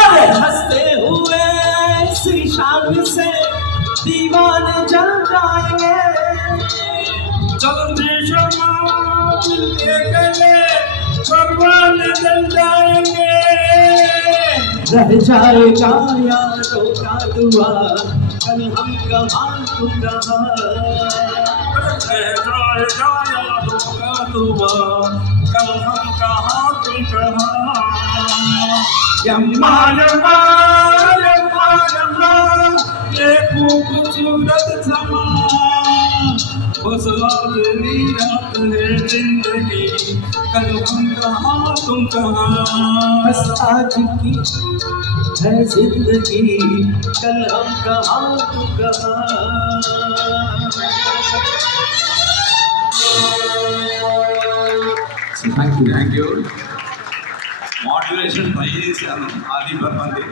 अरे हंसते हुए इसी शान से दीवाने जल जाएंगे। चलते शर्मा मिलके गले भगवान जल जाएंगे। रह जाएगा यारों का दुआ, कल हम कहाँ तुम कहाँ। रह जाएगा यारों का दुआ, कल हम कहाँ तुम कहाँ। यम्मा यम्मा यम्मा यम्मा ये खूबसूरत समा, बस आखिरी रात है जिंदगी, कल हम कहाँ तुम कहाँ। बस आज की है जिंदगी, कल हम कहाँ तुम कहाँ। Thank you. Motivation try చేశాను ఆది పర్వంతి.